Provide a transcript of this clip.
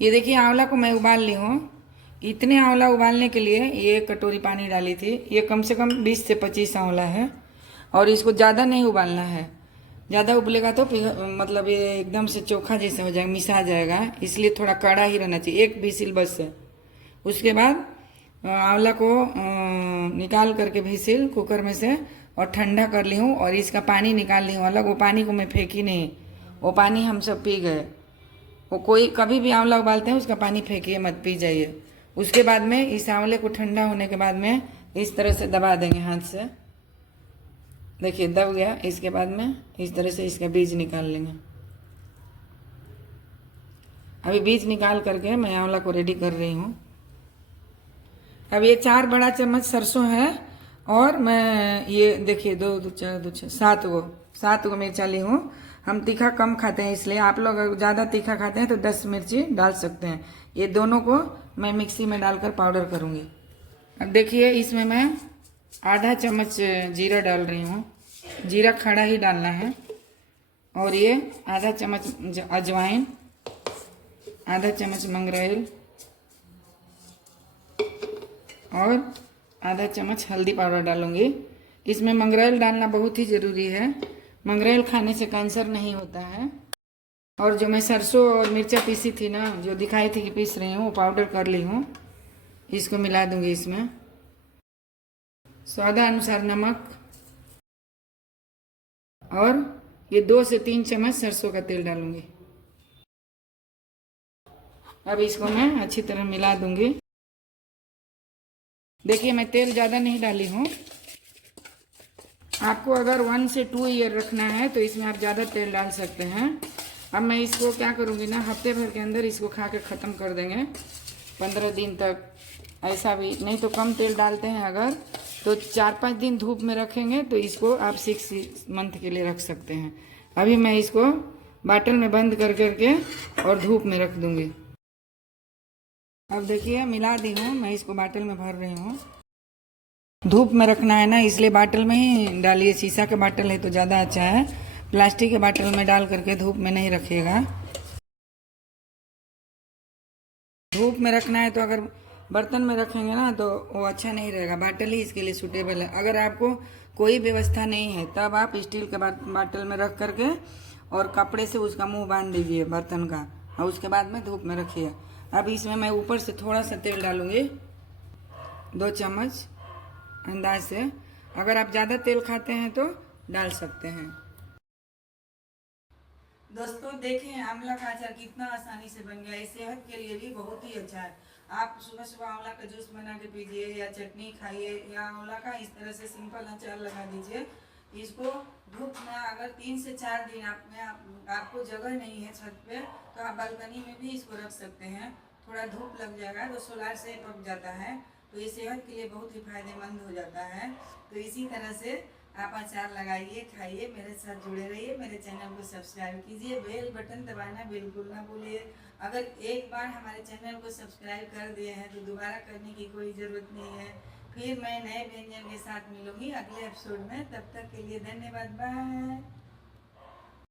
ये देखिए आंवला को मैं उबाल ली हूँ। इतने आंवला उबालने के लिए ये कटोरी पानी डाली थी। ये कम से कम 20 से 25 आंवला है। और इसको ज़्यादा नहीं उबालना है, ज़्यादा उबलेगा तो मतलब ये एकदम से चोखा जैसा हो जाएगा, मिसा जाएगा। इसलिए थोड़ा कड़ा ही रहना चाहिए, एक विसिल बस है। उसके बाद आंवला को निकाल करके विसिल कुकर में से और ठंडा कर ली हूँ और इसका पानी निकाल ली हूँ अलग। वो पानी को मैं फेंकी नहीं, वो पानी हम सब पी गए। वो कोई कभी भी आंवला उबालते हैं उसका पानी फेंकिए मत, पी जाइए। उसके बाद में इस आंवले को ठंडा होने के बाद में इस तरह से दबा देंगे हाथ से। देखिए दब गया। इसके बाद में इस तरह से इसका बीज निकाल लेंगे। अभी बीज निकाल करके मैं आंवला को रेडी कर रही हूँ। अब ये 4 बड़ा चम्मच सरसों है और मैं ये देखिए 2 2 4 2 6 7 गो मिर्चा ली हूँ। हम तीखा कम खाते हैं, इसलिए आप लोग अगर ज़्यादा तीखा खाते हैं तो 10 मिर्ची डाल सकते हैं। ये दोनों को मैं मिक्सी में डालकर पाउडर करूँगी। अब देखिए इसमें मैं आधा चम्मच जीरा डाल रही हूँ। जीरा खड़ा ही डालना है। और ये आधा चम्मच अजवाइन, आधा चम्मच मंगरेल और आधा चम्मच हल्दी पाउडर डालूंगी। इसमें मंगरेल डालना बहुत ही ज़रूरी है। मंगरेल खाने से कैंसर नहीं होता है। और जो मैं सरसों और मिर्चा पीसी थी ना, जो दिखाई थी कि पीस रही हूँ, वो पाउडर कर ली हूँ। इसको मिला दूंगी इसमें। स्वादानुसार नमक और ये 2 से 3 चम्मच सरसों का तेल डालूंगी। अब इसको मैं अच्छी तरह मिला दूंगी। देखिए मैं तेल ज़्यादा नहीं डाली हूँ। आपको अगर 1 से 2 ईयर रखना है तो इसमें आप ज़्यादा तेल डाल सकते हैं। अब मैं इसको क्या करूँगी ना, हफ्ते भर के अंदर इसको खा के ख़त्म कर देंगे, 15 दिन तक। ऐसा भी नहीं तो कम तेल डालते हैं अगर, तो 4 5 दिन धूप में रखेंगे तो इसको आप 6 मंथ के लिए रख सकते हैं। अभी मैं इसको बाटल में बंद कर करके और धूप में रख दूँगी। अब देखिए मिला दी हूँ, मैं इसको बाटल में भर रही हूँ। धूप में रखना है ना, इसलिए बाटल में ही डालिए। शीशा का बाटल है तो ज़्यादा अच्छा है। प्लास्टिक के बाटल में डाल करके धूप में नहीं रखिएगा। धूप में रखना है तो अगर बर्तन में रखेंगे ना तो वो अच्छा नहीं रहेगा। बाटल ही इसके लिए सूटेबल है। अगर आपको कोई व्यवस्था नहीं है तब आप स्टील के बाटल में रख करके और कपड़े से उसका मुंह बांध दीजिए बर्तन का, और उसके बाद में धूप में रखिए। अब इसमें मैं ऊपर से थोड़ा सा तेल डालूंगी, 2 चम्मच अंदाज से। अगर आप ज़्यादा तेल खाते हैं तो डाल सकते हैं। दोस्तों देखें आंवला का अचार कितना आसानी से बन गया। ये सेहत के लिए भी बहुत ही अच्छा है। आप सुबह सुबह आंवला का जूस बना के पीजिए या चटनी खाइए, या आंवला का इस तरह से सिंपल अचार लगा दीजिए। इसको धूप में अगर 3 से 4 दिन आपको जगह नहीं है छत पे तो आप बालकनी में भी इसको रख सकते हैं। थोड़ा धूप लग जाएगा तो सोलार से पक जाता है, तो ये सेहत के लिए बहुत ही फायदेमंद हो जाता है। तो इसी तरह से आप अचार लगाइए, खाइए, मेरे साथ जुड़े रहिए। मेरे चैनल को सब्सक्राइब कीजिए, बेल बटन दबाना बिल्कुल ना भूलिए। अगर एक बार हमारे चैनल को सब्सक्राइब कर दिए हैं तो दोबारा करने की कोई ज़रूरत नहीं है। फिर मैं नए व्यंजन के साथ मिलूंगी अगले एपिसोड में। तब तक के लिए धन्यवाद, बाय।